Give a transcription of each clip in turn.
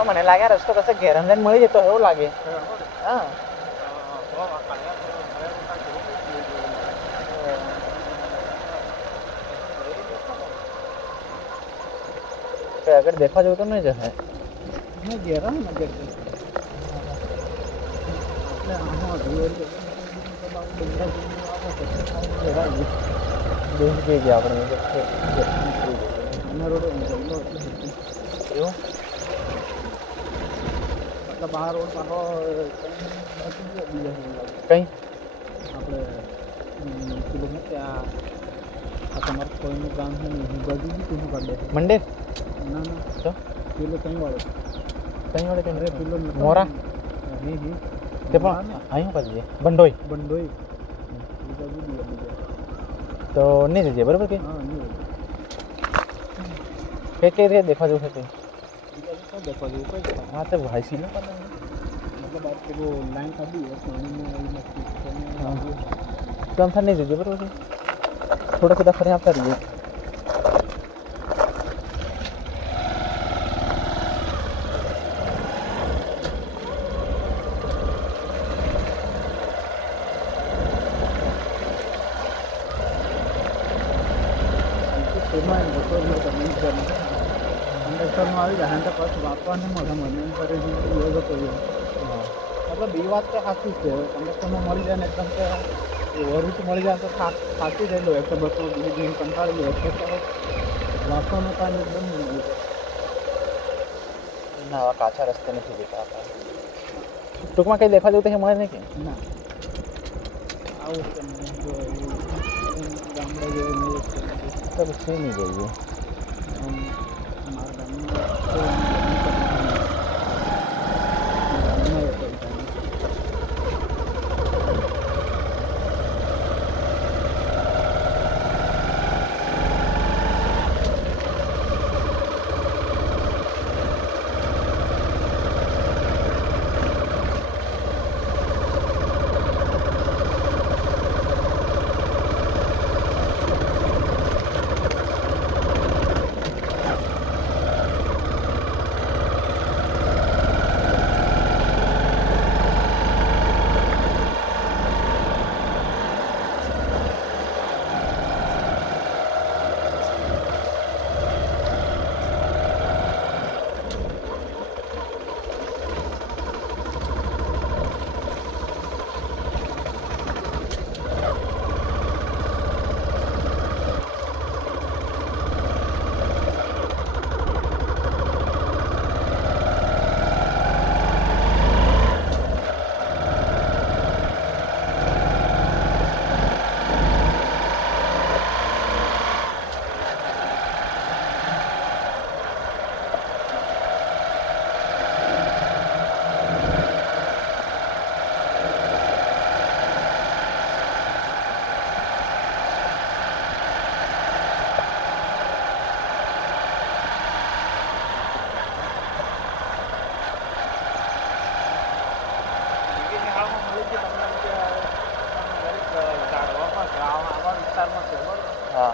પણ મને લાગે આ રસ્તો કશે ઘેર અંદર મળી જતો એવું લાગે. હા આગળ દેખવા જવું તો નહીં જશે. ઘેર આવે ને ઘેર આપણે એવું મતલબ બહાર રોડ પાછો કઈ આપણે પેલું ને ત્યાં આ તમારું કોઈનું ગામ છે ને હું બાજુ બી તું કાઢે મંડેર ના ના તો પેલો કઈ વાળો કઈ પેલો મોરા હી તે પણ અહીં કરી બંડોઈ બંડોઈ એ બાજુ બી બીજા તો નહીં જજે બરાબર કે હા નહીં કઈ રીતે દેખવા જવું છે બીજા દેખવા જેવું કઈ હા તો ભાઈ સી મતલબ આ પેલું લાઈન કાઢી પાણીમાં આવી નથી તો આમ નહીં જજે બરાબર થોડા થોડા ફરી આપતા રહીએ. કંડક્ટરમાં આવી જાય તો પછી વાપરવાને મળે મને કરે યોગ કર્યો મતલબ એ વાત તો સાચી છે કંડક્ટરમાં મળી જાય ને એકદમ તો વરુચ મળી જાય તો થાકી રહેલો એક તો બસો બીજી દિન કંટાળી ગયો એટલે વાપરવાનો ટાઈમ એકદમ ના આવા કાચા રસ્તે નથી જતા આપણે ટૂંકમાં કંઈ દેખવા જવું તો મળે નહીં કે ના આવું ગામડે જેવું નહીં તો પછી નહીં જઈએ. મારા ગામમાં હા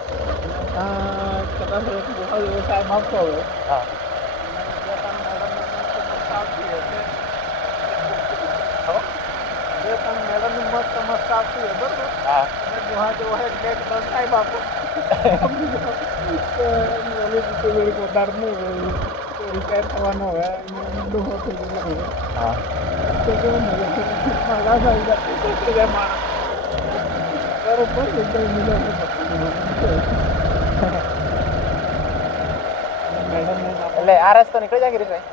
કદાચ વ્યવસાય માગતો હોય હા મેડમની મસ્ત મસ્ત આવતી હોય બરોબર હા અને ગુહા જેવો હોય ગેટ બંધ થાય બાપુ ઓલી રીતે પોતાનું રિટાયર થવાનો હોય ડોહો થઈ ગયેલો હોય હા તો કેવું મજા આવી જાય માણસ બરોબર એકદમ મિલા એટલે આ રસ્તો નીકળી જાય ગિરીશભાઈ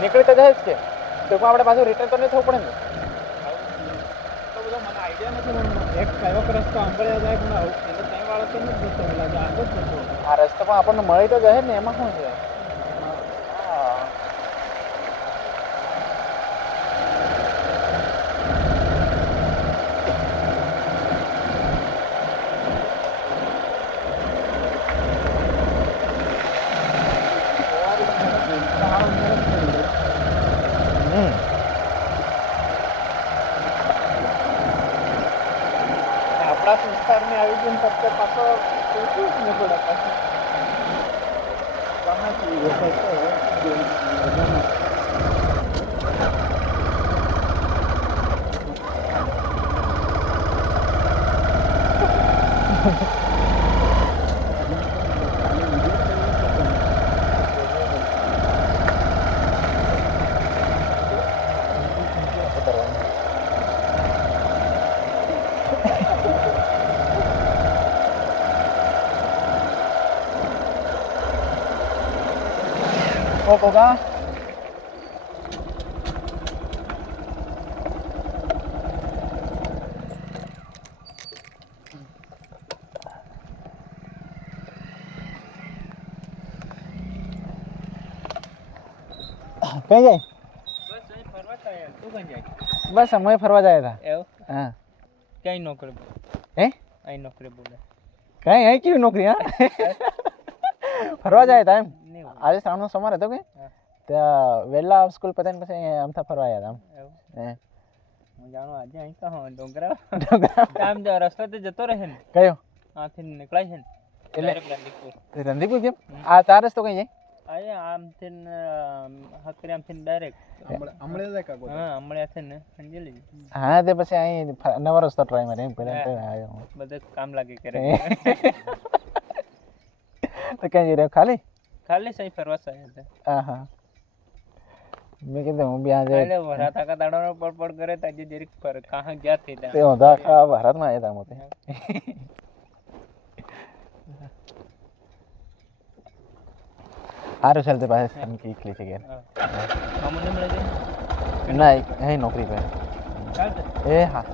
નીકળી તો જાય જ કે ટૂંકમાં આપણે પાછું રિટર્ન તો નહીં થવું પડે ને મને આઈડિયા નથી એક કયો રસ્તો આંબળ્યા જાય પણ એટલે ત્યાં વાળો તો નથી જતો લાગે આગળ જ જતો આ રસ્તો પણ આપણને મળી તો જાય ને એમાં શું છે હા આપણા સંસ્કારની આવી ગયું ફક્ત પાછો શું ને થોડા પાછું ગમે છે કોકા કઈ જાય બસ અમે ફરવા જાય હતા એવું હા ક્યાંય નોકરી હે અહીં નોકરી બોલે કઈ અહીં કેવી નોકરી હા ફરવા જાય હતા એમ નહીં હોય. આજે શ્રાવણનો સમાર હતો કે હા. ત્યાં વહેલા સ્કૂલ પતાવીને પછી અમથા ફરવા આવ્યા હતા એવું હે હું જાણું આજે અહીં કહો ડોંગરા આમ જો રસ્તો તો જતો રહે ને કયો આથી નીકળાય છે ને એટલે direct રંગીપુર. રંધીપુર કેમ આ તાર રસ્તો કઈ જાય આજે આમથી હકરી આમથી ડાયરેક્ટ હમણાં જાય કાકો હા હમણાં છે ને અંજલી હા તે પછી અહીં નવો રસ્તો ટ્રાય મારે એમ પેલા તો આવ્યો બધે કામ લાગે કરે તો ક્યાં જઈ રહ્યો ખાલી ખાલી સહી ફરવા સાહેબ હા હા મેં કીધું હું બી આજે એટલે વરાત આખા દાડાનો પડ કરે તો આજે જરીક પર કાં ગયા થઈ તે ઊંધા આખા ભારતમાં આવ્યા હતા મોતે સારું ચાલते પાસે ઈકલી છે ઘેર અમને મળે છે ના અહીં નોકરી કરે ચાલશે એ હા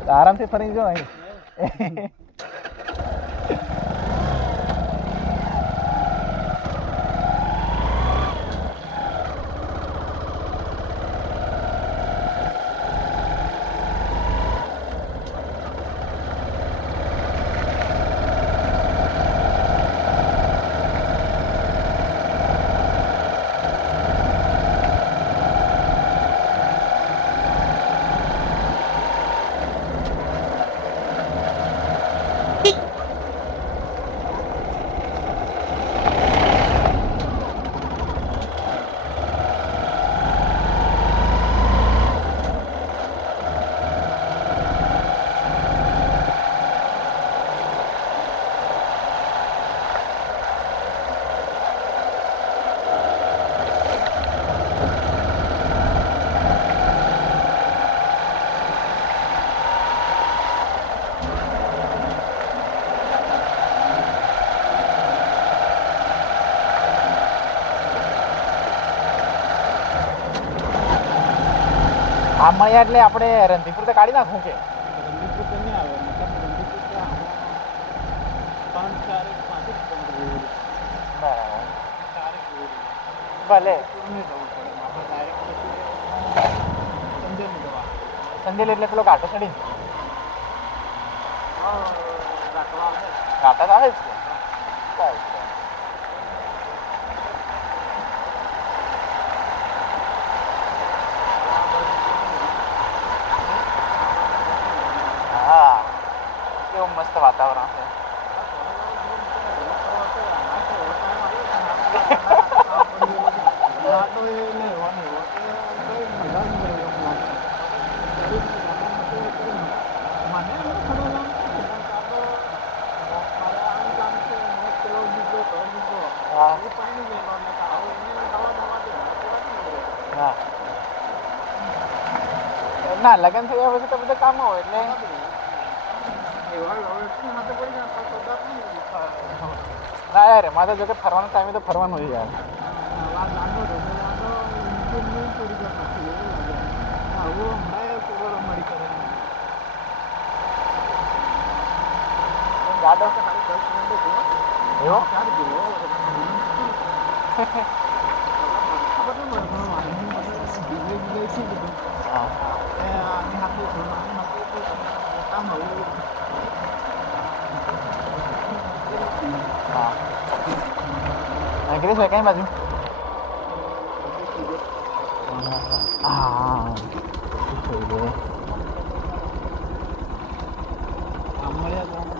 તો આરામથી ફરી જો અહીં આ મળ્યા એટલે આપણે રંધીપુર તો કાઢી નાખું કે રંગીપુર તો નહીં આવે મતલબ રંગીપુર તો હમણાં 5-4 કિલોમીટર બરાબર 4 કિલોમીટર ભલે નહીં જવું પડે આપણે ડાયરેક્ટ સંજયની દવા સંજેલ એટલે પેલો ઘાટો ચડી રાખવા આવે ઘાટા તો આવે જ છે બસ. હા કેવું મસ્ત વાતાવરણ છે હા હા ના લગ્ન થયા પછી તો બધા કામ હોય એટલે ના યાર મારે જો કે ફરવાનો ટાઈમે તો ફરવાનું જ યાર ગાડો એવો હા હા ગિરીશભાઈ કઈ બાજુ હા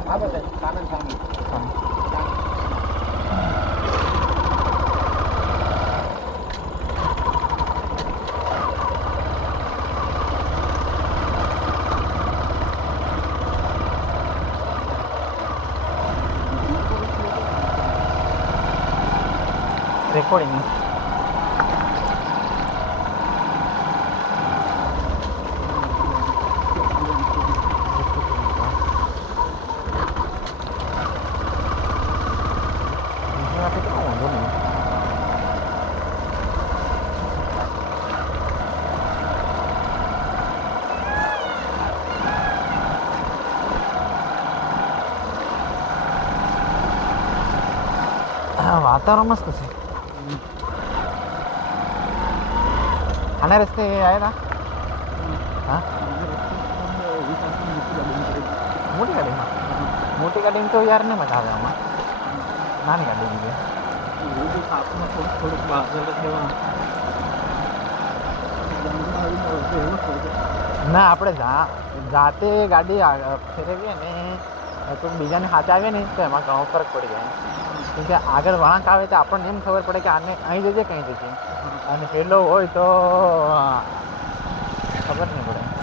આ બધા કાનન સામે રેકોર્ડિંગ वातावरण मस्त છે આના રસ્તે આવ્યા હતા મોટી ગાડીમાં મોટી ગાડીમાં તો યાર ને મજા આવે આમાં નાની ગાડી લીધી થોડુંક બહાર જેવા ના આપણે જાતે ગાડી ફેરવીએ ને તો બીજાને હાથે આવીએ ને તો એમાં ઘણો ફરક પડી જાય કેમ કે આગળ વાંક આવે તો આપણને એમ ખબર પડે કે આને અહીં જજે કંઈ જજે અને પેલો હોય તો ખબર નહીં પડે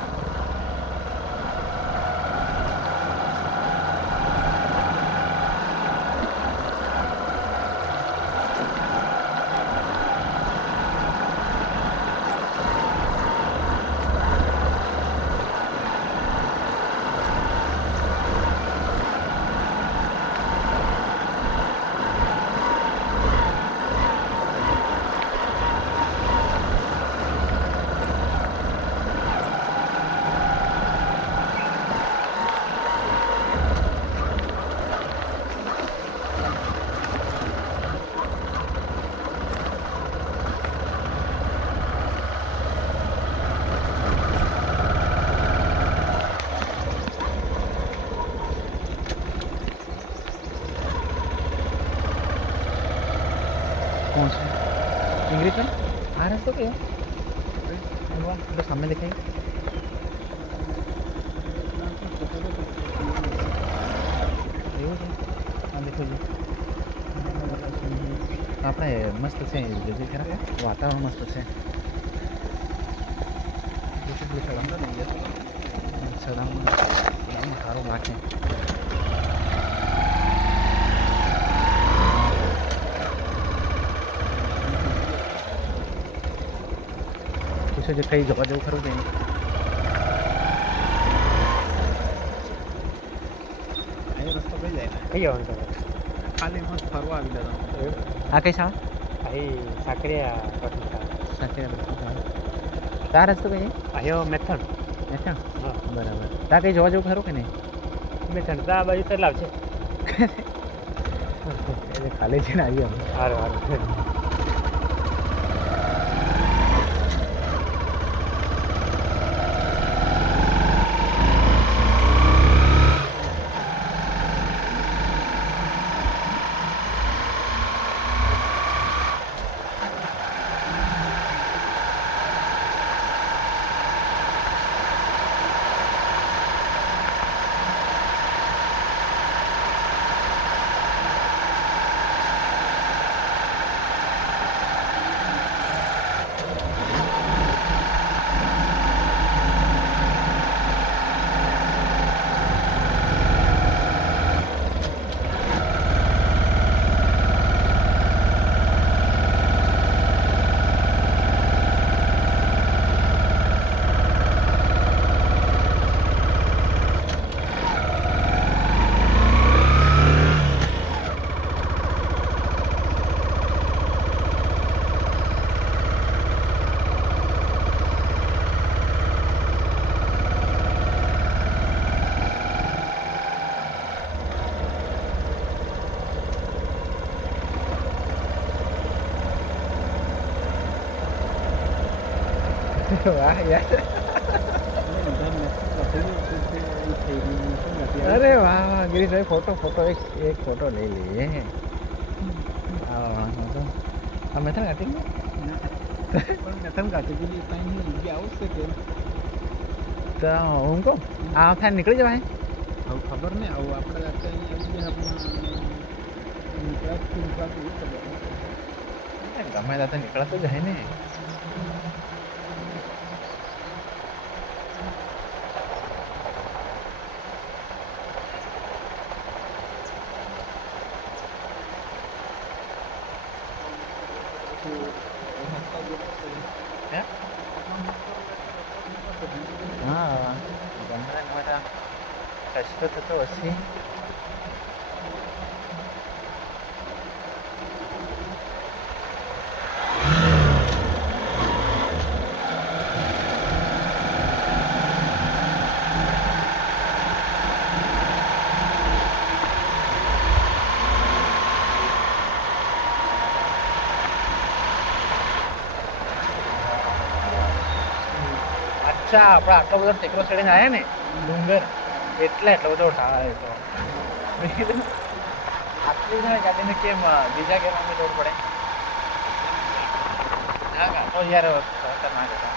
कौन सा इंग्लिश में आ रहा है तो क्या तो सामने दिखाई એવું છે હા દેખો જી આપણે મસ્ત છે જજે ખરા વાતાવરણ મસ્ત છે સડામાં સારું લાગે પૂછે છે કઈ જવા જેવું ખરું કે નહીં અહીં રસ્તો કઈ જાય કઈ આવવાનું તમારે ખાલી મસ્ત ફરવા આવી જતા આ કઈ શાળા અહીં સાકરિયા તાર રસ્તો કઈ આયો મેથડ અચ્છા હા બરાબર તા કઈ જોવા જેવું ખરું કે નહીં મેથડ તો આ બાજુ તલાવ છે ખાલી છે ને આવી અમે સારું સારું વાહ યાર અરે વાહ વાહ गिरीशભાઈ ફોટો એક ફોટો લઈ લઈએ આ મેથડ કાઢી પણ મેથમ કાઢી દીધી ત્યાં જગ્યા આવશે કે તો હું કહું આ થાય નીકળી જવાય હવે ખબર નહીં આવું આપણે અત્યારે આવી ગયા ગમે તો નીકળતો જાય ને હા ગામડાના માટે કષ્ટ થતો હશે. અચ્છા આપણે આટલો બધો ટેકરો ચડીને આવ્યા ને ડુંગર એટલે એટલો બધો થાય તો મેં કીધું આટલી જ ગાડીને કેમ બીજા ગેરમાં દોડ પડે. હા તો યાર ખતરનાક હતો.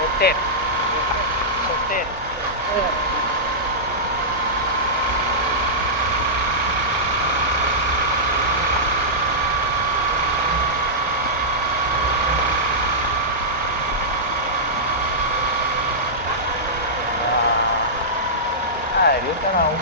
Hotel. Hotel. Dia tak tahu.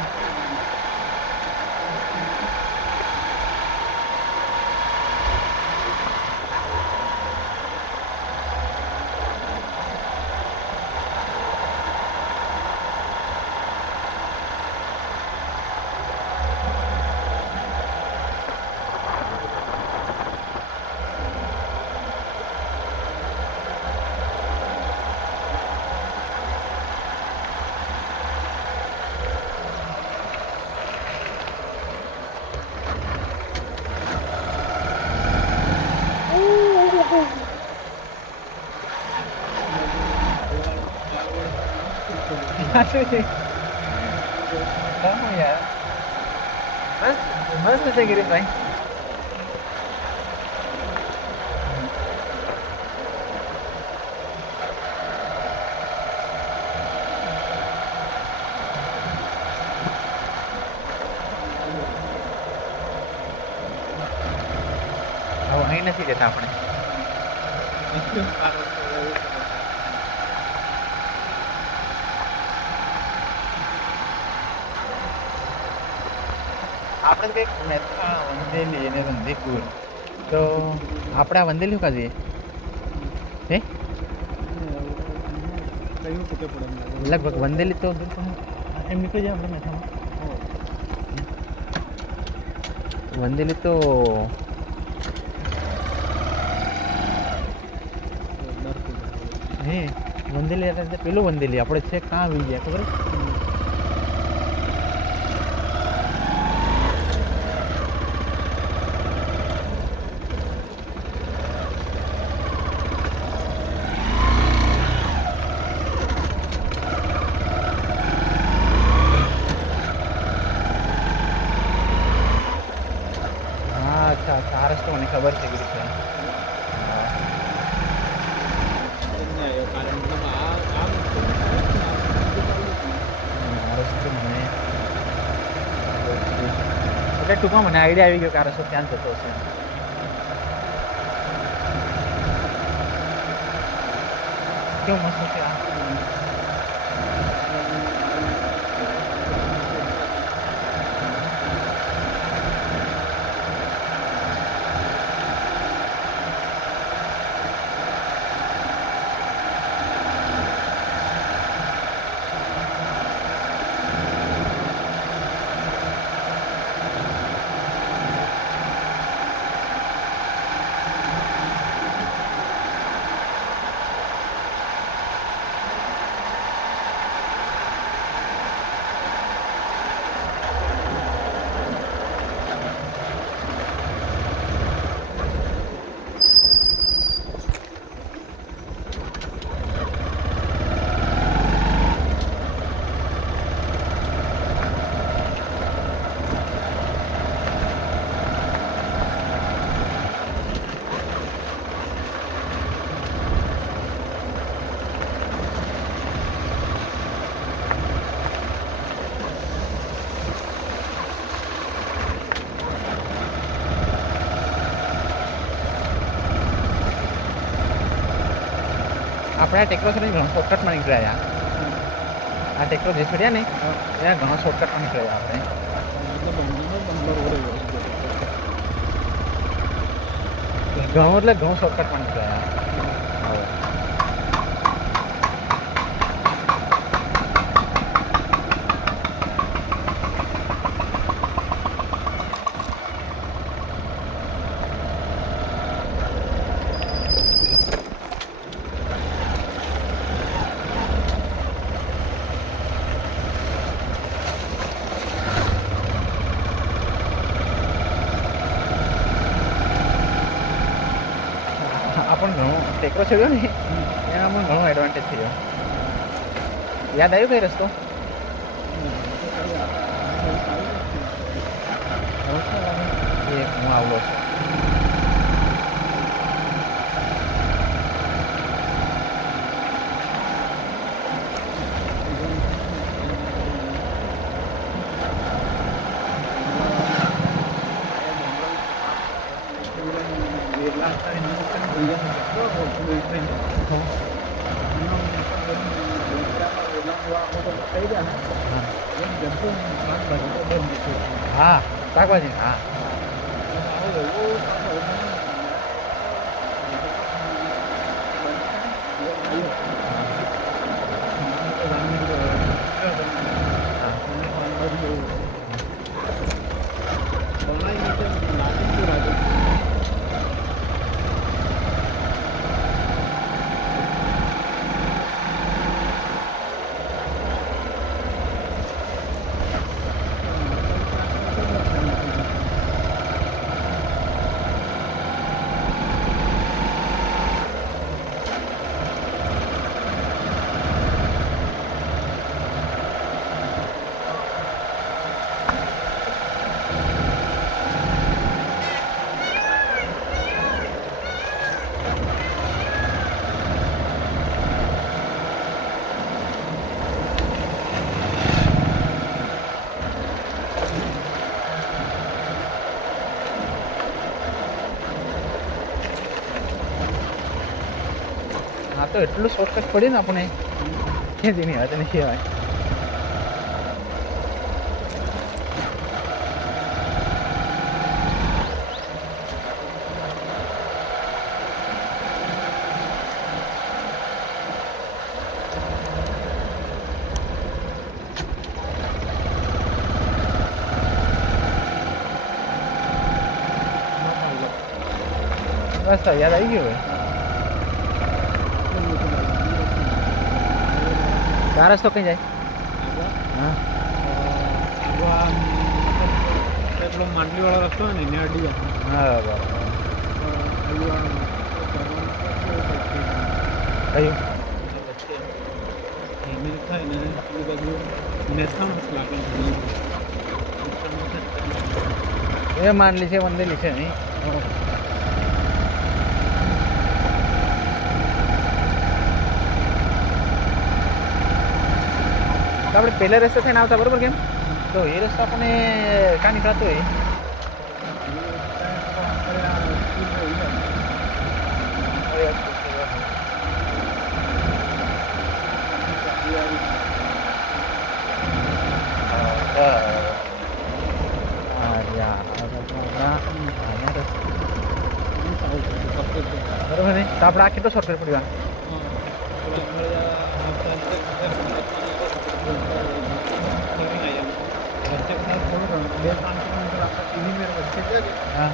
Kamu ya, mस्त છે ગિરીશભાઈ. હવે અહીં નથી જતા આપણે. આપણે કંઈક મેથા વંદેલી અને વંદીપુર તો આપણે આ વંદેલી કા જઈએ હે કયું કે પડે લગભગ વંદેલી તો દૂર પણ એમ નીકળી જાય આપણે મેથામાં. વંદેલી તો હે વંદેલી એટલે પેલું વંદેલી આપણે છે કાં આવી ગયા ખબર. અચ્છા આ રસ્તો મને ખબર છે ગિરીશભાઈ. આ રસ્તો મને એટલે ટૂંકમાં મને આઈડિયા આવી ગયો કે આ રસ્તો ત્યાં જતો હશે. કેવું મસ્ત છે આ. આપણે ટેકરો કરીને શોર્ટકટમાં નીકળ્યા. આ ટેકરો જે છોડ્યા ને ત્યાં ઘણો શોર્ટકટમાં નીકળ્યા આપણે ઘણો એટલે ઘણો શોર્ટકટમાં નીકળ્યા આપણને ઘણો ટેકરો છોડ્યો ને એમાં પણ ઘણો એડવાન્ટેજ થયો યાદ આવ્યો કઈ રસ્તો એ હું આવલો છું હા શાકભાજી હા હા તો એટલું શોર્ટકટ પડ્યું ને આપણે કે જેની હદ નહીં કહેવાય બસ તો યાદ આવી ગયું હવે આ રસ્તો કઈ જાય હા એટલો માંડલી વાળો રસ્તો ને એને અડી જાય હા બરાબર કયું થાય ને એ બાજુ નેથાણ લાગે એ માનલી છે વંદેલી છે નહીં આપણે પહેલા રસ્તે થઈને આવતા બરોબર કેમ તો એ રસ્તો આપણને કાં નીકળતો હોય બરોબર ને તો આપણે આ કેટલો શોર્ટકટ પડ્યો હા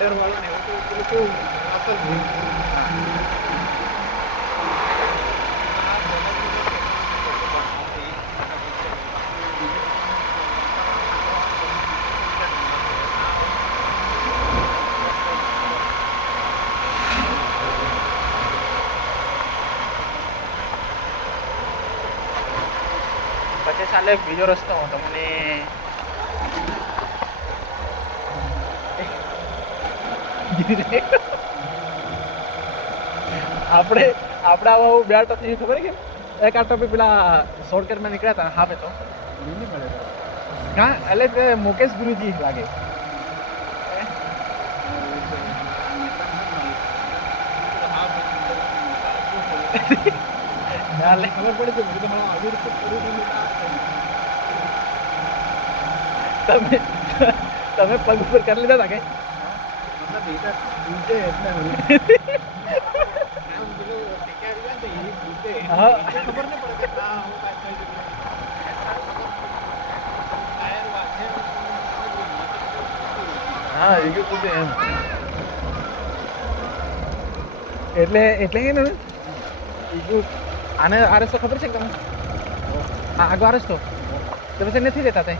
મંડર વાળો ને એવું તો કેવું અસર પછી ચાલે બીજો રસ્તો તમને આપણે આપણે આવા બે ટોપિક ખબર કે એક આ ટોપિક પેલા શોર્ટકટમાં નીકળ્યા હતા હા તો નહીં મળે હા એટલે કે મુકેશ ગુરુજી લાગે ના લે ખબર પડે છે બધું મારા આવી રીતે કર્યું તમે તમે પગ ઉપર કરી લીધા હતા કે મતલબ એ તો પૂછે એટલે આમ પેલું ટેકાવી જાય ને એ પૂછે હા. ખબર નહીં પડે કે હા હું કાંઈ કહી શકું ટાયર વાગે હા એ કીધું છે એમ એટલે એટલે કે ને આને આ રસ્તો ખબર છે કે તમને આ આગો આ રસ્તો તો પછી નથી જતા તે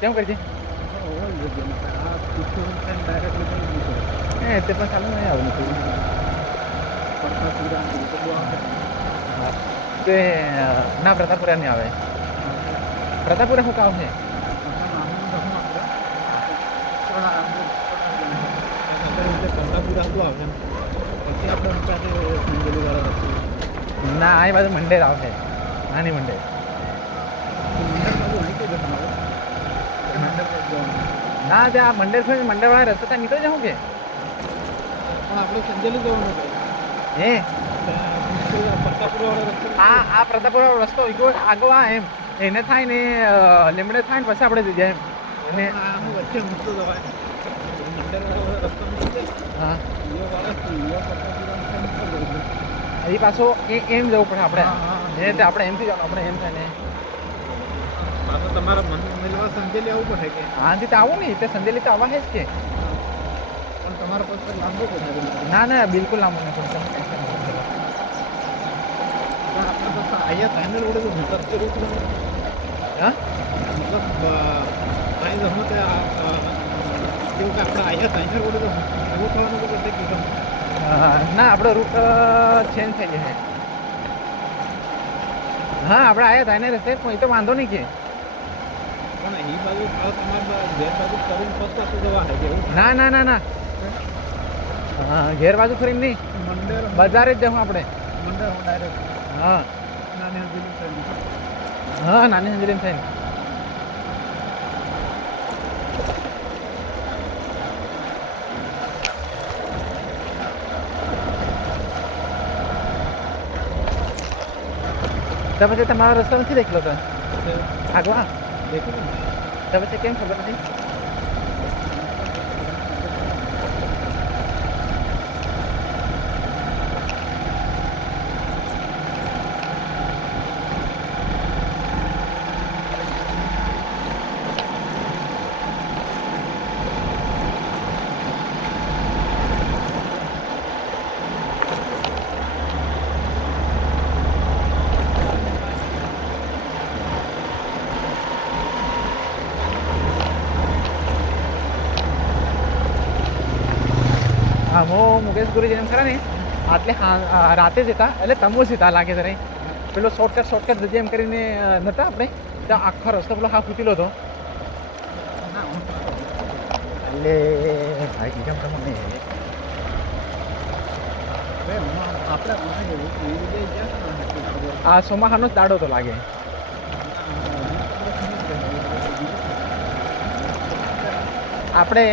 કેમ કરજે આ પૂછું ડાયરેક્ટ એ તે પણ ચાલુ નહીં આવું નથી તે ના પ્રતાપપુરા નહીં આવે પ્રતાપપુરા શું કામ છે ના આ બાજુ મંડેર આવશે નાની મંડેર ના ત્યાં મંડેર છે મંડેરવાળા રસ્તા ત્યાં નીકળી જાઉં કે આપણે સંજેલી જવાનું હે પ્રતાપપુરા આ પ્રતાપપુરા રસ્તો આગો આ એમ એને થાય ને લીમડે થાય ને પછી આપણે જઈએ એમ અને વચ્ચે મૂકતો જવાય રસ્તો મૂકી હા પ્રતાપપુરા એ પાછો એમ જવું પડે આપણે હા, હા. એ રીતે આપણે એમથી જવાનું આપણે એમ થાય ને પાછો તમારા મન મિલવા સંજેલી આવવું પડે કે આથી તો આવું નહીં તે સંજેલી તો આવા છે જ કે પણ તમારા પાસે લાંબો પડે ના ના બિલકુલ લાંબુ નહીં પડશે પણ આપણે પાસે અહીંયા ફાઇનલ ઓળે તો મતલબ કે રૂટ હા મતલબ કાંઈ જમો તે કેવું કે આપણે અહીંયા ફાઇનલ ઓળે તો એવું થવાનું તો બધે કીધું ના આપણો રૂટ ચેન્જ થઈ જશે હા આપણે આવ્યા હતા એને રસ્તે પણ એ તો વાંધો નહીં કે પણ એ બાજુ તમારે ઘેર બાજુ કરીને પછી જવા છે કે એવું ના ના ના ના હા ઘેર બાજુ ફરીને નહીં મંડેર બજારે જ જવું આપણે મંડેર હું ડાયરેક્ટ હા નાની હજુ હા નાની હંજરી થઈને તો પછી તમારો રસ્તો નથી દેખલો તો આગવા દેખું ને તો પછી કેમ ખબર નથી હા હું મુકેશ ગુરુજી એમ ખરા ને આટલે રાતે જ હતા એટલે તમોસ હતા લાગે ત્યારે પેલો શોર્ટકટ જજે એમ કરીને નહોતા આપણે તો આખો રસ્તો પેલો હા ફૂટેલો હતો એટલે ભાઈ કેમ તમને આપણે આ સોમાહાનો જ દાડો તો લાગે આપણે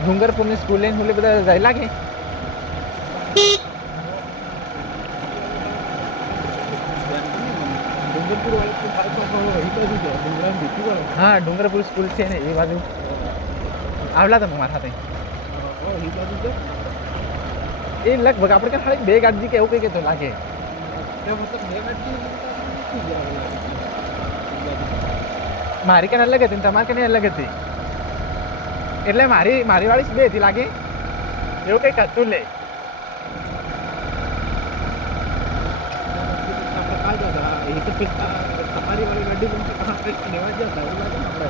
ડુંગરપુરની સ્કૂલ લઈને હું બધા જાય લાગે ડુંગરપુર વાળું હા ડુંગરપુર સ્કૂલ છે ને એ બાજુ આવલા તમે મારા સાથે એ લગભગ આપણે કે ખાલી બે ગાડી કે એવું કંઈ કહેતો લાગે મારી કને અલગ હતી ને તમારી કને અલગ હતી એટલે મારી વાળી બે હતી લાગે એવું કંઈક હતું લે તમારી વાળી ગાડી લેવા ગયા હતા એવું લાગે ને આપણે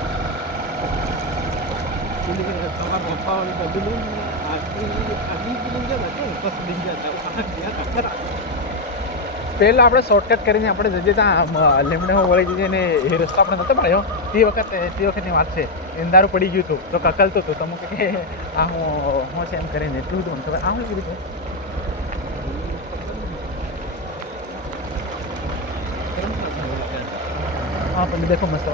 તમારા પપ્પા વાળી ગાડી લઈને આગળ ગયા હતા બસ લઈને ગયા હતા ગયા હતા ખરા પહેલાં આપણે શોર્ટકટ કરીને આપણે જઈએ ત્યાં લીમડામાં વળી જઈએ ને એ રસ્તો આપણે નહોતો મળ્યો તે વખતની વાત છે. અંધારું પડી ગયું હતું તો કકલતું હતું તો મૂકે કે આ હું છે એમ કરીને એટલું હતું મને ખબર. આ હું કીધું हाँ पर देखो मस्त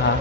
हाँ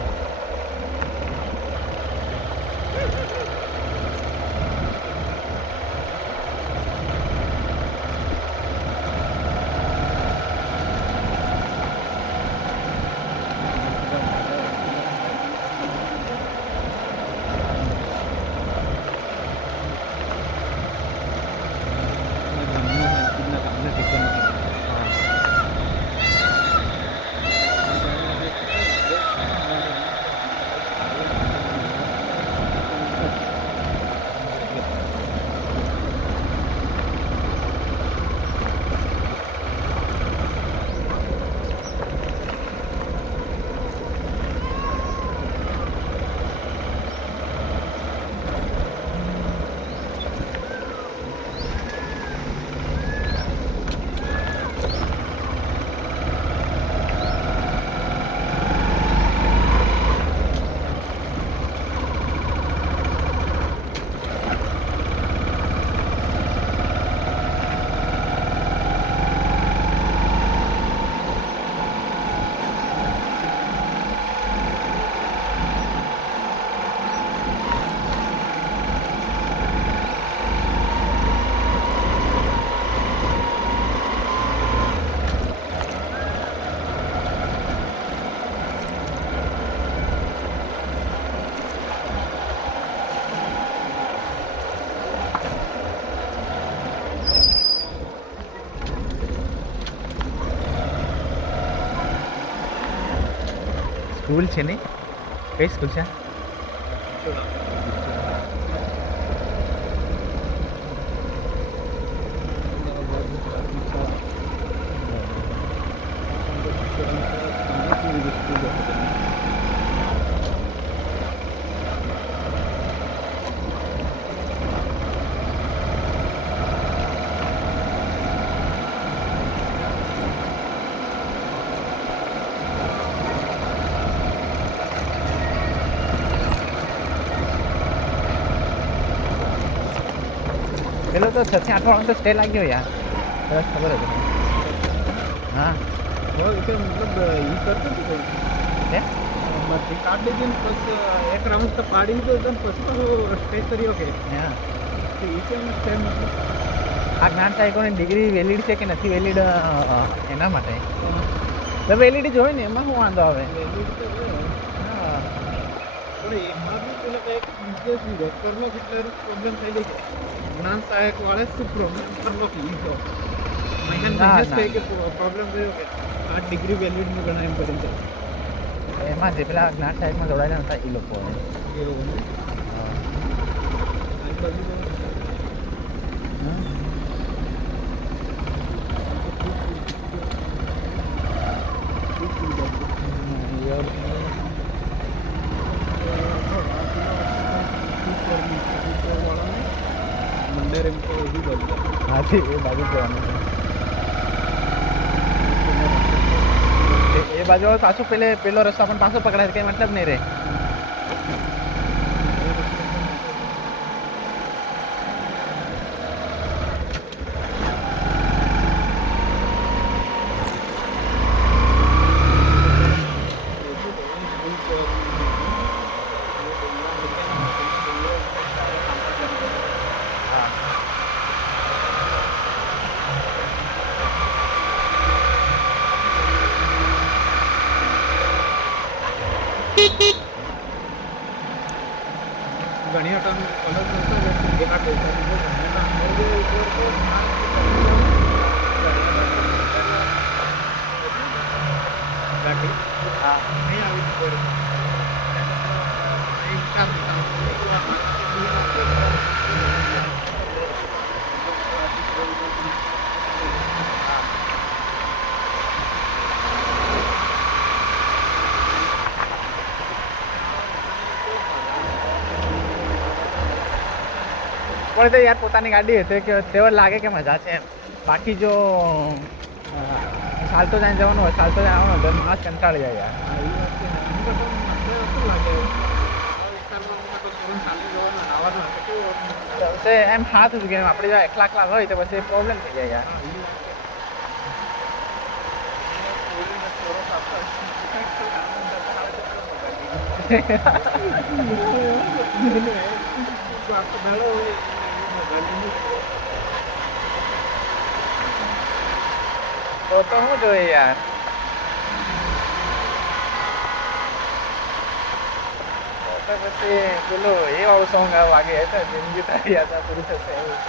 સ્કૂલ છે ને કઈ સ્કૂલ છે પેલો તો 6 થી 8 વાળો તો સ્ટે લાગ્યો યાર બસ ખબર હતી હા वो इसे मतलब ये करते थे હે मतलब काट लीजिए बस एक राउंड तक पाड़ी तो एकदम बस तो स्टे करियो के હા तो इसे स्टे मतलब આ જ્ઞાન સાયકોની ડિગ્રી વેલિડ છે કે નથી વેલિડ એના માટે તો વેલિડ જ હોય ને એમાં શું વાંધો આવે वेलिड तो है હા પણ એમાં બી પેલા કંઈક વિશેષ ડૉક્ટરનો કેટલો પ્રોબ્લેમ થઈ ગયો જ્ઞાન સહાયક વાળે શું પ્રોબ્લેમ કરવો કીધો ના, વિશેષ ના. કંઈક પ્રોબ્લેમ થયો કે આ ડિગ્રી વેલિડનું ગણાય એમ કરીને એમાં જે પેલા જ્ઞાન સાહેબમાં જોડાયેલા હતા એ લોકો એવું ને આજુબાજુ તો મંદિર એમ તો હજી બધું હાથી એ બાજુ જવાનું છે એ બાજુ પાછું પેલો રસ્તો પણ પાછો પકડાય કંઈ મતલબ નહીં રહે મને તો યાર પોતાની ગાડી હતી કે તેવો લાગે કે મજા છે એમ. બાકી જો ચાલતો જાય જવાનું હોય ચાલતો જાય આવવાનું તો માસ કંટાળી જાય યાર. પછી એમ હાથ જ ગેમ આપણે જો એકલા એકલા હોય તો પછી પ્રોબ્લેમ થઈ જાય યાર. તો હું જોઈએ યાર. તો પછી પેલું એ વાળું સોંગ વાગે છે જિંદગી તારી યાદ પૂરી થશે એવું.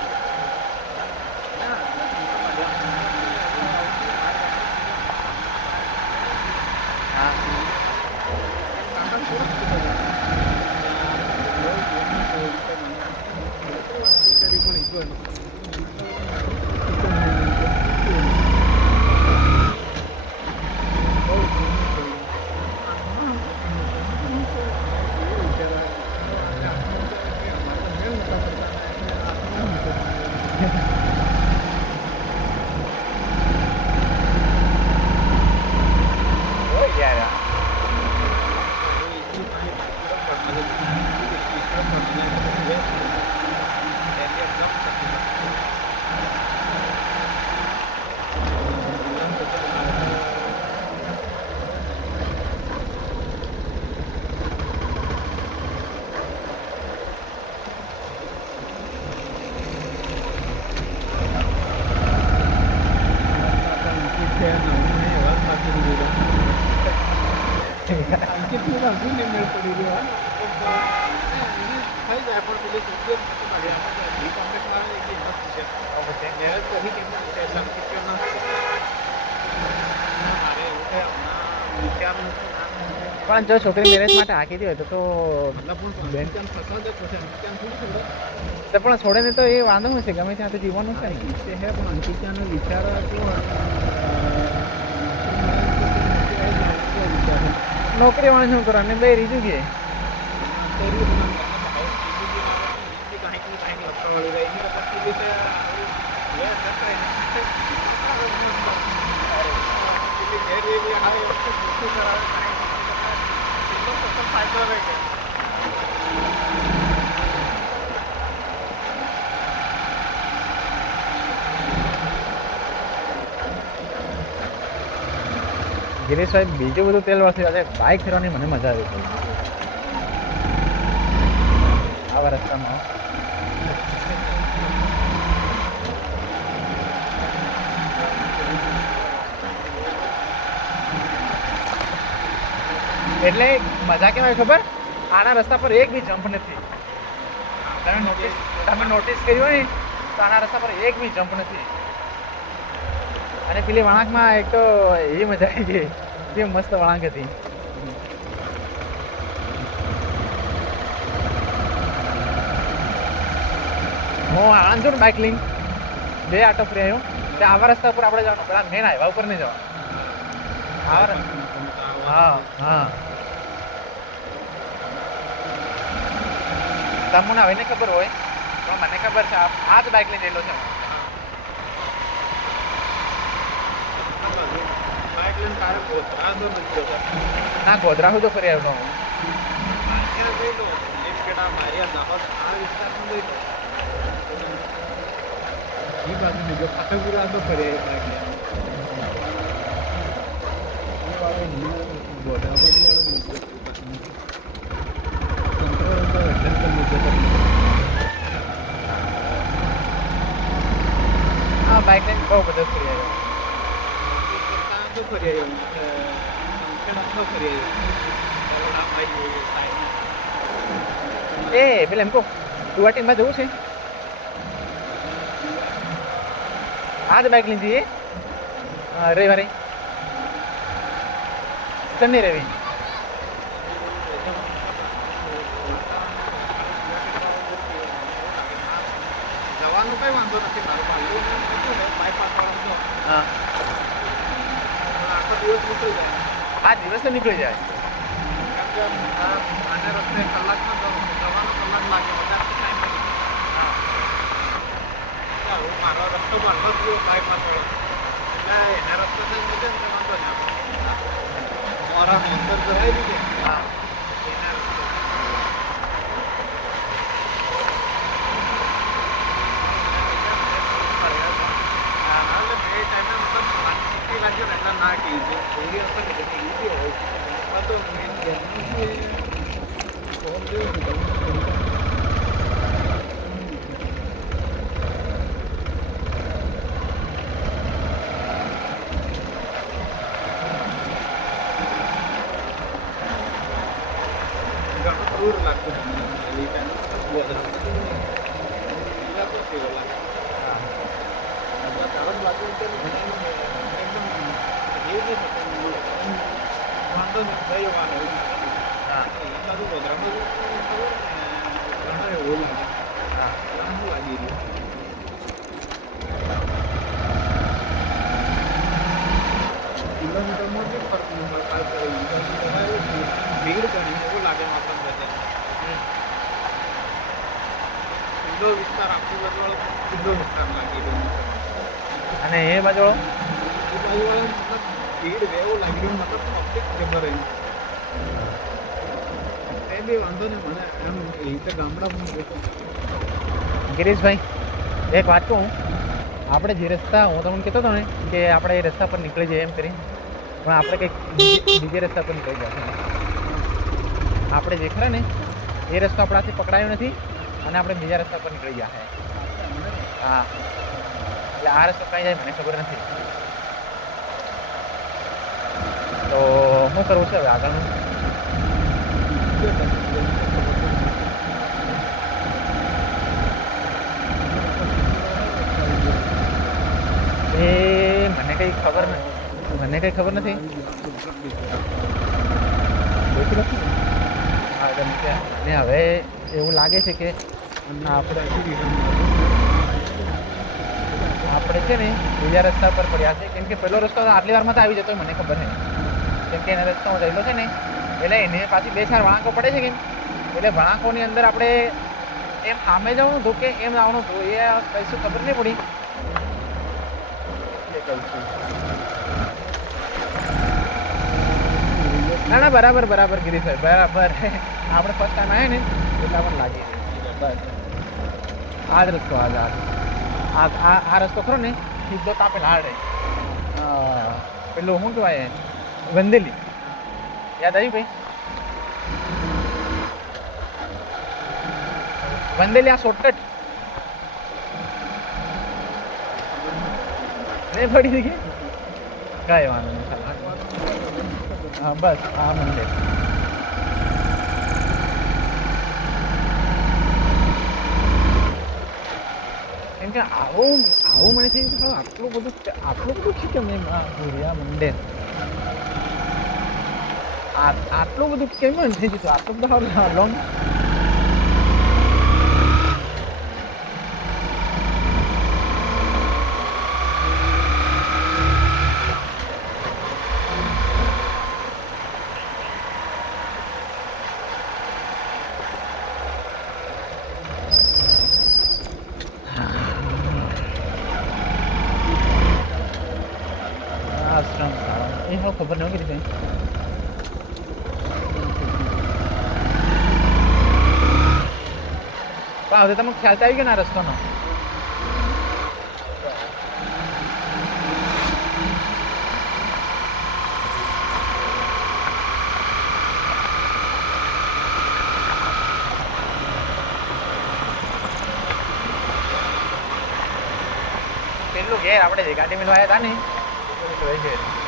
પણ જો છોકરી મેરેજ માટે હાકી દી હોય તો પણ છોડે ને તો એ વાંધો શું છે ગમે ત્યાં તો જીવવાનું છે ને. પણ અંકિતાનો વિચાર નોકરી વાળા શું કરો અને બે રીજું કે ગિરીશભાઈ બીજું બધું તેલ વાળતું આજે બાઇક ફેરવાની મને મજા આવી હતી આવા રસ્તામાં. એટલે મજા કેમ આવી ખબર? આના રસ્તા પર એક બી જમ્પ નથી. તમે નોટિસ કર્યું હોય ને તો આના રસ્તા પર એક બી જમ્પ નથી. અને પેલી વળાંકમાં એક તો એવી મજા આવી ગઈ કે મસ્ત વળાંક હતી. હું આણંદ છું ને બાઇક લઈને 2 આટો ફરી આવ્યો. ત્યાં આવા રસ્તા ઉપર આપણે જવાનું, પેલા મેન હાઈવા ઉપર નહીં જવાનું. હા હા તમને હવે નહીં ખબર હોય પણ મને ખબર છે. આ જ બાઇક લઈને ગયેલો છે. ના ગોધરા હું તો ફરી આવ્યો હું. હા બાઇક લઈને બહુ બધો ફરી આવ્યો. એ પેલા એમ કહો ગુવાહાટીમાં જવું છે. આ જ બાઇક લઈને જઈએ રવિવારે શનિ રવિ. જવાનું કઈ વાંધો નથી હા આખો દિવસ નીકળી જાય. આ દિવસ તો નીકળી જાય. આને રસ્તે કલાકમાં જવાનો કલાક લાગે વધારે ટાઈમ નથી. હું મારો રસ્તો મારવો જ ગયો બાયપાસ વાળો એટલે એના રસ્તો થઈ જશે ને વાંધો ને મારા અંદર ભરાઈ દીધે હા એના રસ્તે ના કે થોડી અસર ઈઝી હોય તો મેન દૂર લાગતું એ ટાઈમ વધારે ચાલુ લાગ્યું વાંધો નહીં થઈ જવાનું બધું વધારે ઘણા એવું લાગે ઘણા લાગી રહ્યું કિલોમીટરમાં બી ફરક નહીં મળતા ભીડ ઘણી એવું લાગે માત્ર કિલ્લો વિસ્તાર આખું બધું કિલ્લો વિસ્તાર લાગી રહ્યો અને એ બાજુ મતલબ ભીડ એવું લાગી રહ્યું મતલબ પબ્લિક જબર રહ્યું એ બી વાંધો નહીં મને એમ એ રીતે ગામડામાં બેઠો ગિરીશભાઈ એક વાત કહું આપણે જે રસ્તા હું તમને કહેતો હતો ને કે આપણે એ રસ્તા પર નીકળી જઈએ એમ કરી પણ આપણે કંઈક બીજે રસ્તા પર નીકળી ગયા આપણે જે ખરા ને એ રસ્તો આપણાથી પકડાયો નથી અને આપણે બીજા રસ્તા પર નીકળી ગયા છે હા એટલે આ રસ્તો કઈ જાય મને ખબર નથી તો શું કરવું છે હવે આગળનું એ મને કંઈ ખબર નથી અને હવે એવું લાગે છે કે આપણે છે ને બીજા રસ્તા પર પડ્યા છે કેમ કે પહેલો રસ્તો આટલી વારમાં તો આવી જતો મને ખબર છે કેમ કે એના રસ્તામાં રહેલો છે ને એટલે એને પાછી 2-4 વળાંકો પડે છે કેમ એટલે વળાંકોની અંદર આપણે એમ સામે જવાનું હતું કે એમ આવવાનું હતું એ કઈશું ખબર નહીં પડી ના ના બરાબર ગિરીશભાઈ બરાબર આપણે ફર્સ્ટ ટાઈમ આવ્યા ને એટલા પણ લાગી બસ આ જ રસ્તો આ રસ્તો ખરો ને સીધો તાપે લાડે પેલું શું કહેવાય વંદેલી યાદ આવ્યું ભાઈ વંદેલી આ શોર્ટકટ નહીં પડી હતી કઈ વાંધો નહીં હા બસ આ મંદિર કેમ કે આવું મને થયું કે આટલું બધું છે કેમ એમ આ ભૂરિયા મંદિર આટલું બધું કેમ થઈ જતું આટલું બધું લોંગ આશ્રમ શાળા એ હવે ખબર નહીં કીધી કંઈ પણ હવે તમને ખ્યાલ તો આવી ગયો ને આ રસ્તાનો પેલું ઘેર આપણે જે ગાડી મેળવાયા હતા ને રહી ગયેલું